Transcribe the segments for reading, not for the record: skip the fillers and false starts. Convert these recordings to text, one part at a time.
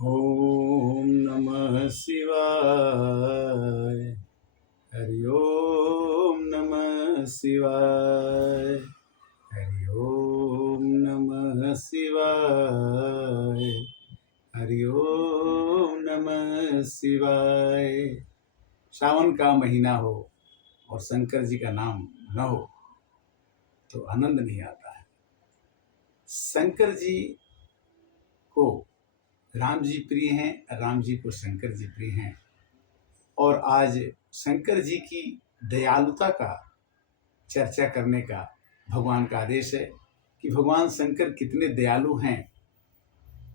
ओम नमः शिवाय। हरि ओम नमः शिवाय। हरि ओम नमः शिवाय। हरि ओम नमः शिवाय। सावन का महीना हो और शंकर जी का नाम न हो तो आनंद नहीं आता है। शंकर जी को राम जी प्रिय हैं, राम जी को शंकर जी प्रिय हैं। और आज शंकर जी की दयालुता का चर्चा करने का भगवान का आदेश है कि भगवान शंकर कितने दयालु हैं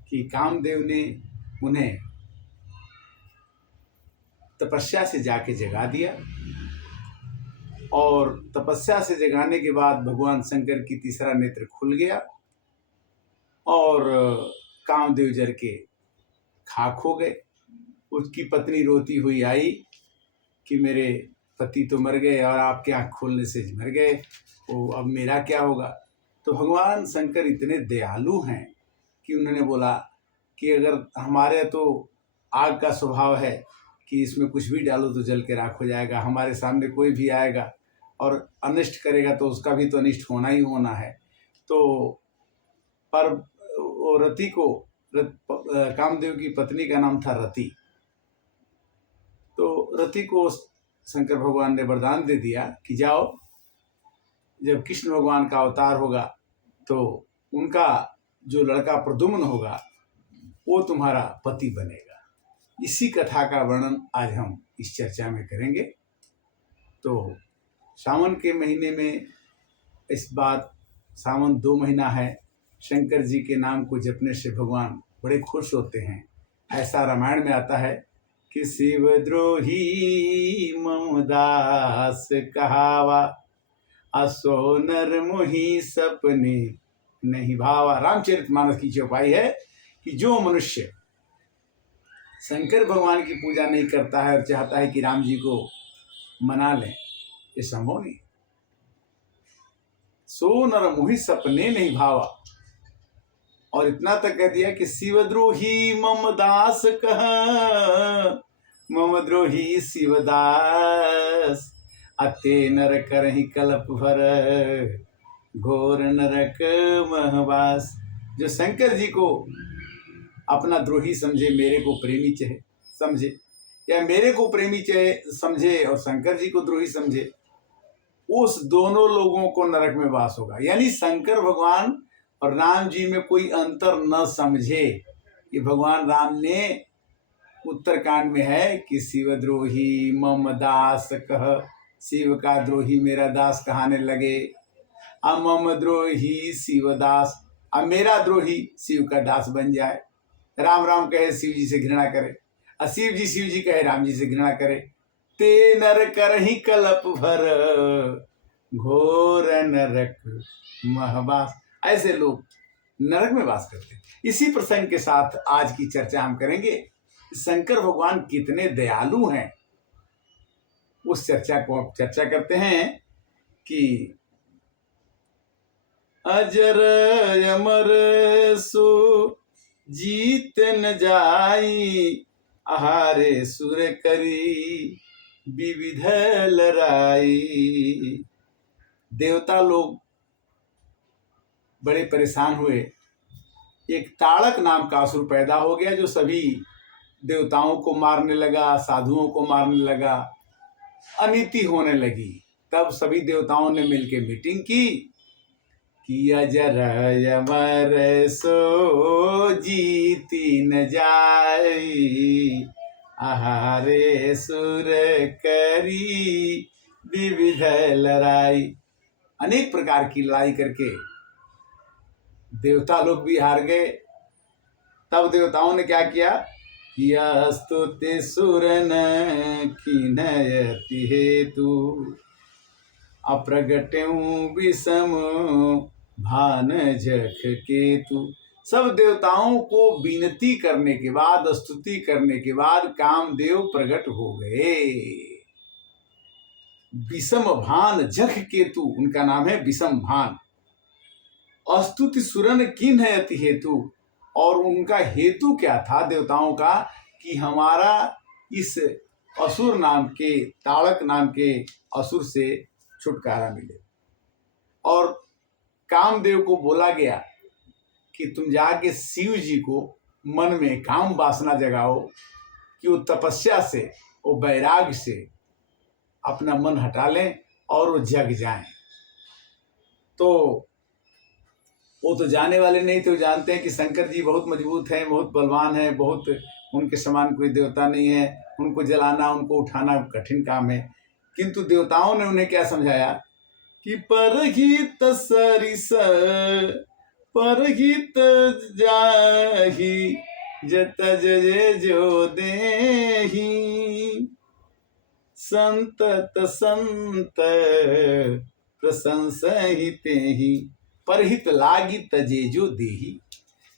कि कामदेव ने उन्हें तपस्या से जाके जगा दिया और तपस्या से जगाने के बाद भगवान शंकर की तीसरा नेत्र खुल गया और कामदेव जर के खाक हो गए। उसकी पत्नी रोती हुई आई कि मेरे पति तो मर गए और आपके आँख खोलने से मर गए, तो अब मेरा क्या होगा। तो भगवान शंकर इतने दयालु हैं कि उन्होंने बोला कि अगर हमारे तो आग का स्वभाव है कि इसमें कुछ भी डालो तो जल के राख हो जाएगा, हमारे सामने कोई भी आएगा और अनिष्ट करेगा तो उसका भी तो अनिष्ट होना ही होना है। तो पर रति को कामदेव की पत्नी का नाम था रति। तो रति को शंकर भगवान ने वरदान दे दिया कि जाओ, जब कृष्ण भगवान का अवतार होगा तो उनका जो लड़का प्रद्युम्न होगा वो तुम्हारा पति बनेगा। इसी कथा का वर्णन आज हम इस चर्चा में करेंगे। तो सावन के महीने में इस बात सावन 2 महीना है, शंकर जी के नाम को जपने से भगवान बड़े खुश होते हैं। ऐसा रामायण में आता है कि शिवद्रोही मम दास कहावा, असो नर मोहि सपने नहीं भावा। रामचरितमानस की चौपाई है कि जो मनुष्य शंकर भगवान की पूजा नहीं करता है और चाहता है कि राम जी को मना लें, ये संभव नहीं। सो नर मोहि सपने नहीं भावा। और इतना तक कह दिया कि शिवद्रोही मम दास कह, मम द्रोही शिवदास, अते नर करहि कल्प भर, घोर नरक महवास। जो शंकर जी को अपना द्रोही समझे, मेरे को प्रेमी चाहे समझे, या मेरे को प्रेमी चाहे समझे और शंकर जी को द्रोही समझे, उस दोनों लोगों को नरक में वास होगा। यानी शंकर भगवान और राम जी में कोई अंतर न समझे। ये भगवान राम ने उत्तरकांड में है कि शिवद्रोही मम दास कह, शिव का द्रोही मेरा दास कहने लगे। अब मम द्रोही शिवदास, अब मेरा द्रोही शिव का दास बन जाए। राम राम कहे शिव जी से घृणा करे, शिव जी कहे राम जी से घृणा करे। ते नर करहि कलप भर, घोर नरक महवास। ऐसे लोग नरक में वास करते हैं। इसी प्रसंग के साथ आज की चर्चा हम करेंगे। शंकर भगवान कितने दयालु हैं, उस चर्चा को अब चर्चा करते हैं कि अजर अमर सो जीत न जाई, आहारे सुर करी विविध लड़ाई। देवता लोग बड़े परेशान हुए। एक ताड़क नाम का असुर पैदा हो गया जो सभी देवताओं को मारने लगा, साधुओं को मारने लगा, अनीति होने लगी। तब सभी देवताओं ने मिलकर मीटिंग की कि अजर अमर सो जीती न जाई, आहारे सुर करी विविध लड़ाई। अनेक प्रकार की लड़ाई करके देवता लोग भी हार गए। तब देवताओं ने क्या किया कि स्तुति सुरन कीनयति हेतु, अप्रगट्यं विषम भान जख केतु। सब देवताओं को विनती करने के बाद, स्तुति करने के बाद कामदेव प्रकट हो गए। विषम भान जख केतु उनका नाम है, विषम भान। स्तुति सुरन कीन्हयति हेतु, और उनका हेतु क्या था देवताओं का, कि हमारा इस असुर नाम के, ताड़क नाम के असुर से छुटकारा मिले। और कामदेव को बोला गया कि तुम जाके शिव जी को मन में काम वासना जगाओ कि वो तपस्या से, वो वैराग से अपना मन हटा लें और वो जग जाएं। तो वो तो जाने वाले नहीं थे, वो जानते हैं कि शंकर जी बहुत मजबूत हैं, बहुत बलवान हैं, बहुत उनके समान कोई देवता नहीं है, उनको जलाना, उनको उठाना कठिन काम है। किंतु देवताओं ने उन्हें क्या समझाया कि परहित सरिस परहित जाहि जत जय जो देहि संतत संत प्रशंसहिते ही परहित लागी तजे जो देही।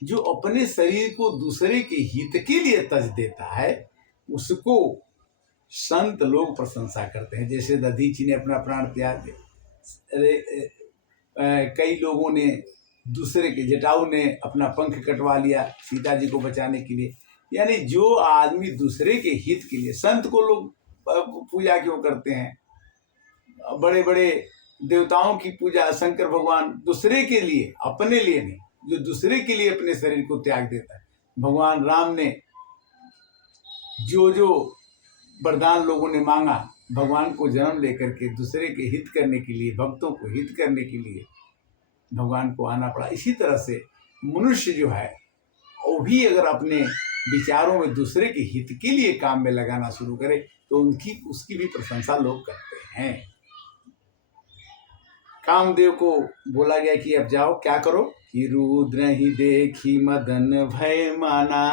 जो अपने शरीर को दूसरे के हित के लिए तज देता है उसको संत लोग प्रशंसा करते हैं। जैसे दधीची ने अपना प्राण त्याग दिया, कई लोगों ने दूसरे के, जटाऊ ने अपना पंख कटवा लिया सीता जी को बचाने के लिए। यानी जो आदमी दूसरे के हित के लिए, संत को लोग पूजा क्यों करते हैं? बड़े बड़े देवताओं की पूजा शंकर भगवान दूसरे के लिए, अपने लिए नहीं, जो दूसरे के लिए अपने शरीर को त्याग देता है। भगवान राम ने जो जो वरदान लोगों ने मांगा, भगवान को जन्म लेकर के दूसरे के हित करने के लिए, भक्तों को हित करने के लिए भगवान को आना पड़ा। इसी तरह से मनुष्य जो है वो भी अगर अपने विचारों में दूसरे के हित के लिए काम में लगाना शुरू करे तो उसकी भी प्रशंसा लोग करते हैं। कामदेव को बोला गया कि अब जाओ, क्या करो कि रुद्र ही देखी मदन भय माना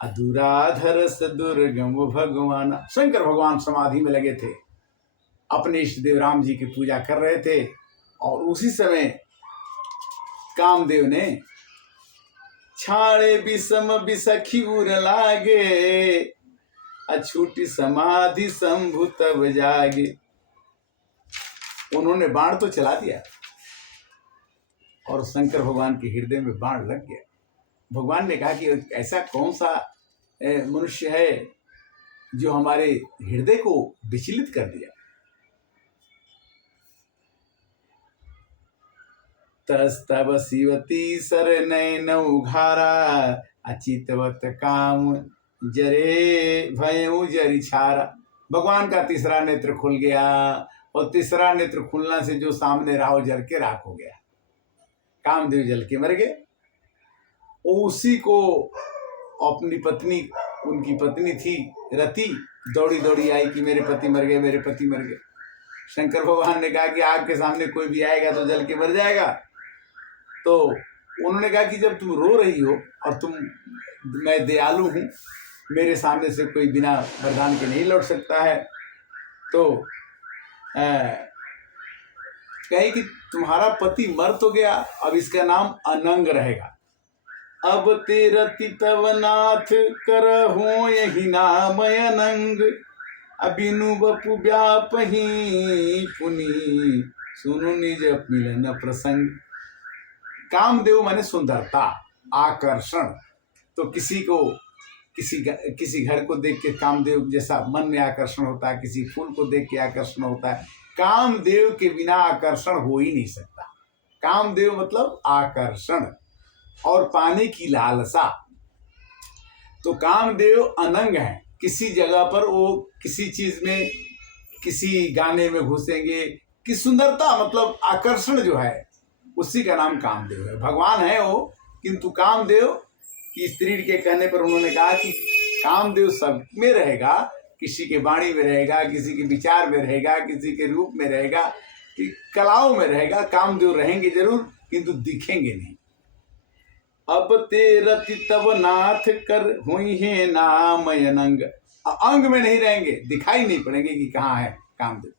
अधुराधर दुर्गम भगवान। शंकर भगवान समाधि में लगे थे, अपने इष्ट देव राम जी की पूजा कर रहे थे। और उसी समय कामदेव ने छाड़े विषम विसखी उर लागे अछूटी समाधि शंभु तब जागे। उन्होंने बाण तो चला दिया और शंकर भगवान के हृदय में बाण लग गया। भगवान ने कहा कि ऐसा कौन सा मनुष्य है जो हमारे हृदय को विचलित कर दिया। तस्तव शिवती सर नयन उघारा अचितवत काम जरे भयउ जरि छारा। भगवान का तीसरा नेत्र खुल गया और तीसरा नेत्र खुलना से जो सामने राव जल के राख हो गया, कामदेव जल के मर गए। उसी को अपनी पत्नी, उनकी पत्नी थी रति, दौड़ी दौड़ी आई कि मेरे पति मर गए, मेरे पति मर गए। शंकर भगवान ने कहा कि आग के सामने कोई भी आएगा तो जल के मर जाएगा। तो उन्होंने कहा कि जब तुम रो रही हो और मैं दयालु हूँ, मेरे सामने से कोई बिना वरदान के नहीं लौट सकता है, तो कहे कि तुम्हारा पति मर तो गया, अब इसका नाम अनंग रहेगा। अब तेरति तव नाथ कर हो यही नाम अनंग अबिनु बपु व्यापही पुनि सुनु निज मिलन प्रसंग। कामदेव माने सुंदरता, आकर्षण। तो किसी घर को देख के कामदेव जैसा मन में आकर्षण होता है, किसी फूल को देख के आकर्षण होता है। कामदेव के बिना आकर्षण हो ही नहीं सकता। कामदेव मतलब आकर्षण और पाने की लालसा। तो कामदेव अनंग है। किसी जगह पर वो किसी चीज में, किसी गाने में घुसेंगे कि सुंदरता मतलब आकर्षण जो है उसी का नाम कामदेव है। भगवान है वो, किंतु कामदेव की स्त्री के कहने पर उन्होंने कहा कि कामदेव सब में रहेगा, किसी के वाणी में रहेगा, किसी के विचार में रहेगा, किसी के रूप में रहेगा, कि कलाओं में रहेगा। कामदेव रहेंगे जरूर किंतु दिखेंगे नहीं। अब तेरति तब नाथ कर हुई है नाम अनंग। अंग में नहीं रहेंगे, दिखाई नहीं पड़ेंगे कि कहाँ है कामदेव।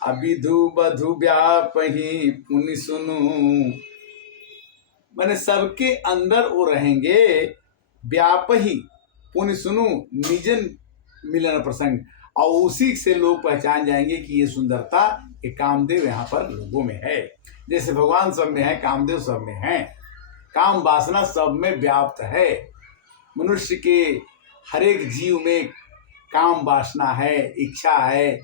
अबिधु बधु व्यापही पुनि सुनु, मैंने सबके अंदर वो रहेंगे। व्यापही पुनि सुनु निजन मिलन प्रसंग, और उसी से लोग पहचान जाएंगे कि ये सुंदरता, ये कामदेव यहाँ पर लोगों में है। जैसे भगवान सब में है, कामदेव सब में है। काम वासना सब में व्याप्त है। मनुष्य के हर एक जीव में काम वासना है, इच्छा है,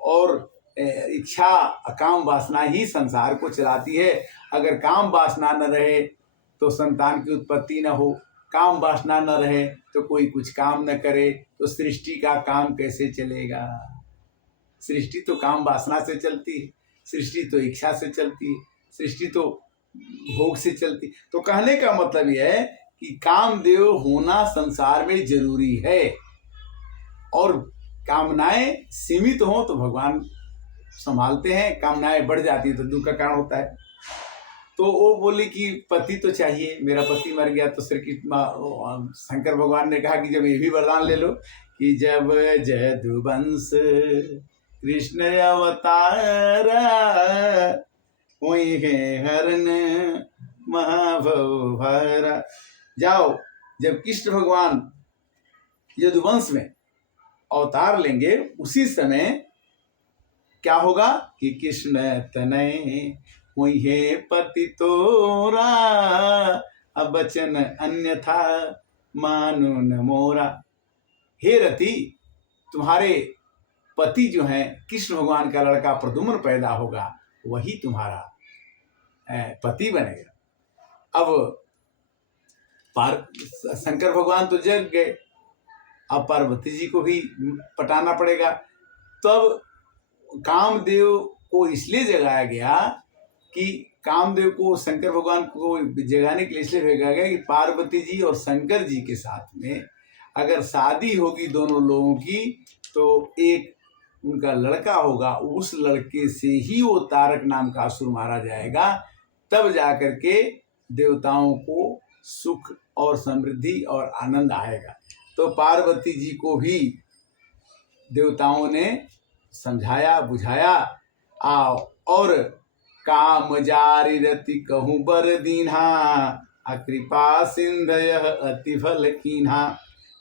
और इच्छा काम वासना ही संसार को चलाती है। अगर काम वासना न रहे तो संतान की उत्पत्ति न हो, काम वासना न रहे तो कोई कुछ काम न करे, तो सृष्टि का काम कैसे चलेगा? सृष्टि तो काम वासना से चलती है, सृष्टि तो इच्छा से चलती है, सृष्टि तो भोग से चलती। तो कहने का मतलब यह है कि कामदेव होना संसार में जरूरी है, और कामनाएं सीमित हो तो भगवान संभालते हैं, कामनाएं बढ़ जाती है तो दुख का कारण होता है। तो वो बोली कि पति तो चाहिए, मेरा पति मर गया। तो श्री कृष्ण शंकर भगवान ने कहा कि जब ये भी वरदान ले लो कि जब जदुवंश कृष्ण अवतार वही है हरण महाभव भरा। जाओ, जब कृष्ण भगवान यदुवंश में अवतार लेंगे उसी समय क्या होगा कि कृष्ण तनय वही है पति तोरा, अब वचन अन्यथा मानो न मोरा। हे रति, तुम्हारे पति जो हैं कृष्ण भगवान का लड़का प्रद्युम्न पैदा होगा, वही तुम्हारा पति बनेगा। अब शंकर भगवान तो जग गए, अब पार्वती जी को भी पटाना पड़ेगा। तब कामदेव को इसलिए जगाया गया कि कामदेव को शंकर भगवान को जगाने के लिए इसलिए भेजा गया कि पार्वती जी और शंकर जी के साथ में अगर शादी होगी दोनों लोगों की तो एक उनका लड़का होगा, उस लड़के से ही वो तारक नाम का असुर मारा जाएगा। तब जाकर के देवताओं को सुख और समृद्धि और आनंद आएगा। तो पार्वती जी को भी देवताओं ने समझाया बुझाया, और काम जारी रति कहूँ बर दीन्हा, कृपा सिंधय अति फल कीन्हा।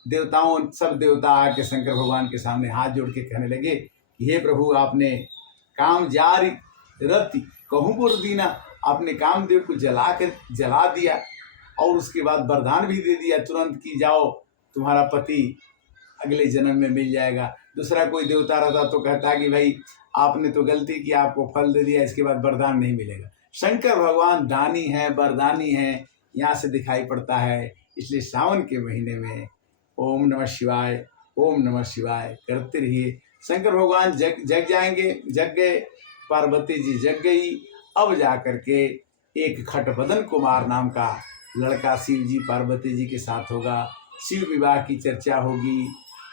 देवताओं सब देवता आके शंकर भगवान के सामने हाथ जोड़ के कहने लगे कि हे प्रभु, आपने काम जारी रति कहूँ बर दीना, आपने कामदेव को जला दिया और उसके बाद वरदान भी दे दिया तुरंत कि जाओ तुम्हारा पति अगले जन्म में मिल जाएगा। दूसरा कोई देवता रहता तो कहता कि भाई आपने तो गलती की, आपको फल दे दिया, इसके बाद वरदान नहीं मिलेगा। शंकर भगवान दानी है, वरदानी है, यहाँ से दिखाई पड़ता है। इसलिए सावन के महीने में ओम नमः शिवाय, ओम नमः शिवाय करते रहिए। शंकर भगवान जग जाएंगे, जग गए, पार्वती जी जग गई। अब जा कर के एक खटबदन कुमार नाम का लड़का शिव जी पार्वती जी के साथ होगा। शिव विवाह की चर्चा होगी,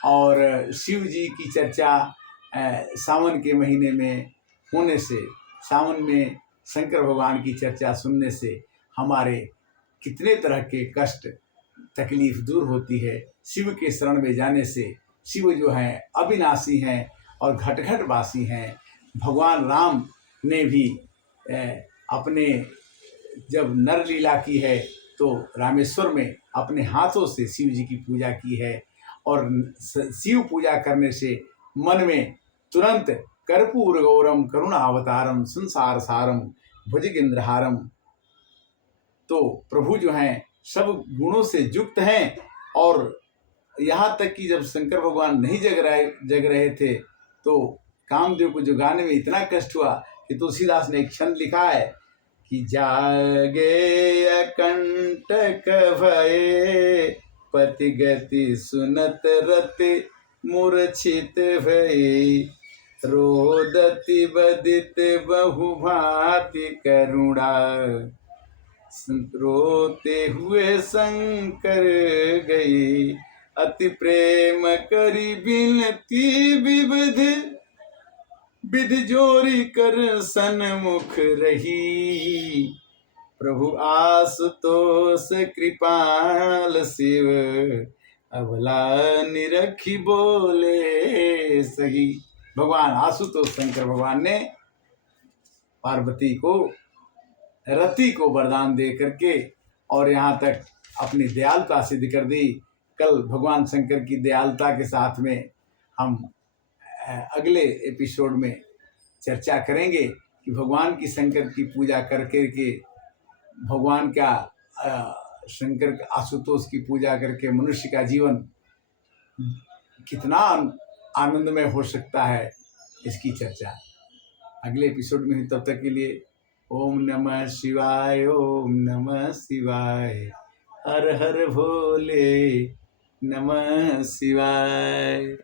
और शिव जी की चर्चा सावन के महीने में होने से, सावन में शंकर भगवान की चर्चा सुनने से हमारे कितने तरह के कष्ट तकलीफ दूर होती है। शिव के शरण में जाने से शिव जो हैं अविनाशी हैं और घट घट वासी हैं। भगवान राम ने भी अपने जब नर लीला की है तो रामेश्वर में अपने हाथों से शिव जी की पूजा की है, और शिव पूजा करने से मन में तुरंत कर्पूर गौरम करुणावतारम संसार सारम भुजगेंद्रहारम। तो प्रभु जो हैं सब गुणों से युक्त हैं, और यहाँ तक कि जब शंकर भगवान नहीं जग रहे थे तो कामदेव को जगाने में इतना कष्ट हुआ कि तुलसीदास ने एक छंद लिखा है कि जागे अकंटक भये, पति गति सुनत रति मूर्छित भये, रोदति बदित बहुभाति करुणा, रोते हुए शंकर गए, अति प्रेम करी बिनती विविध, विधि जोरी कर सन्मुख रही, प्रभु आशुतोष कृपाल शिव, अबला निरखी बोले सही। भगवान आशुतोष शंकर भगवान ने पार्वती को रति को वरदान दे करके और यहाँ तक अपनी दयालुता सिद्ध कर दी। कल भगवान शंकर की दयालुता के साथ में हम अगले एपिसोड में चर्चा करेंगे कि भगवान की शंकर की पूजा करके के भगवान का शंकर आशुतोष की पूजा करके मनुष्य का जीवन कितना आनंदमय हो सकता है, इसकी चर्चा अगले एपिसोड में ही। तब तक के लिए ओम नमः शिवाय, ओम नमः शिवाय, हर हर भोले, नमः शिवाय।